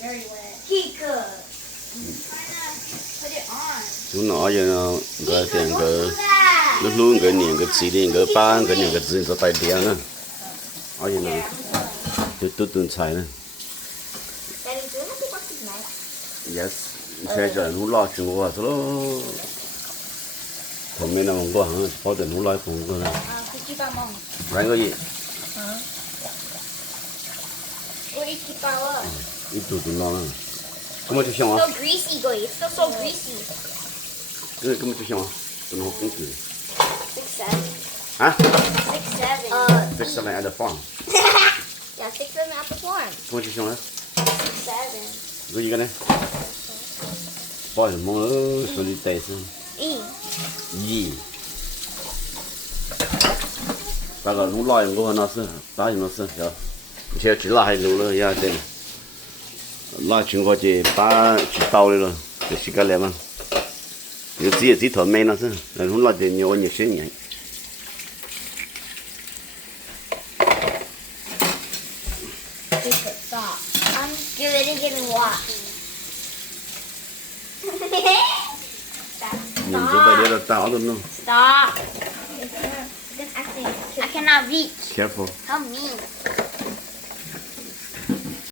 very wet. Kika. Put it on. Chúng nó giờ cái tiền cái lúc lúc cái niệm cái chỉ đi cái ba cái niệm cái gì cho tay tiền nữa. Ở giờ nó tôi tuần xài nữa. Daddy, do you have to wash his knife? Yes. Thế giờ nó lo chuyện của nó. Còn mấy năm qua hả? Có thể nó lo cũng có này. Rang cái gì? What is kipawa? Ít tụi nó nữa. Cái mà chú xong à? So greasy, boy. It's still so greasy. Cái mà chú xong à? Tụi nó cũng kì. 6, 7. Hả? 6, 7. 6, 7 at the farm. Yeah, 6, 7 at the farm. Cái mà chú xong à? 7. Cái gì cái này? Bỏ thì mong ở xử lý tais. Gì? Bà là nó lo của nó sơ, ta thì nó sơ, rồi. Giờ chỉ là hai lúa rồi, giờ đây. Lo chuyện của chị ba chỉ tàu đi rồi, để xí cái lem ăn. Giờ chỉ thổi men nó sơ, là nó lo thì nhiều nhiều xí nhỉ. Stop. Give it and give me wash. Mình chỗ đây là tàu luôn không? Stop. I cannot reach. Careful. Help me.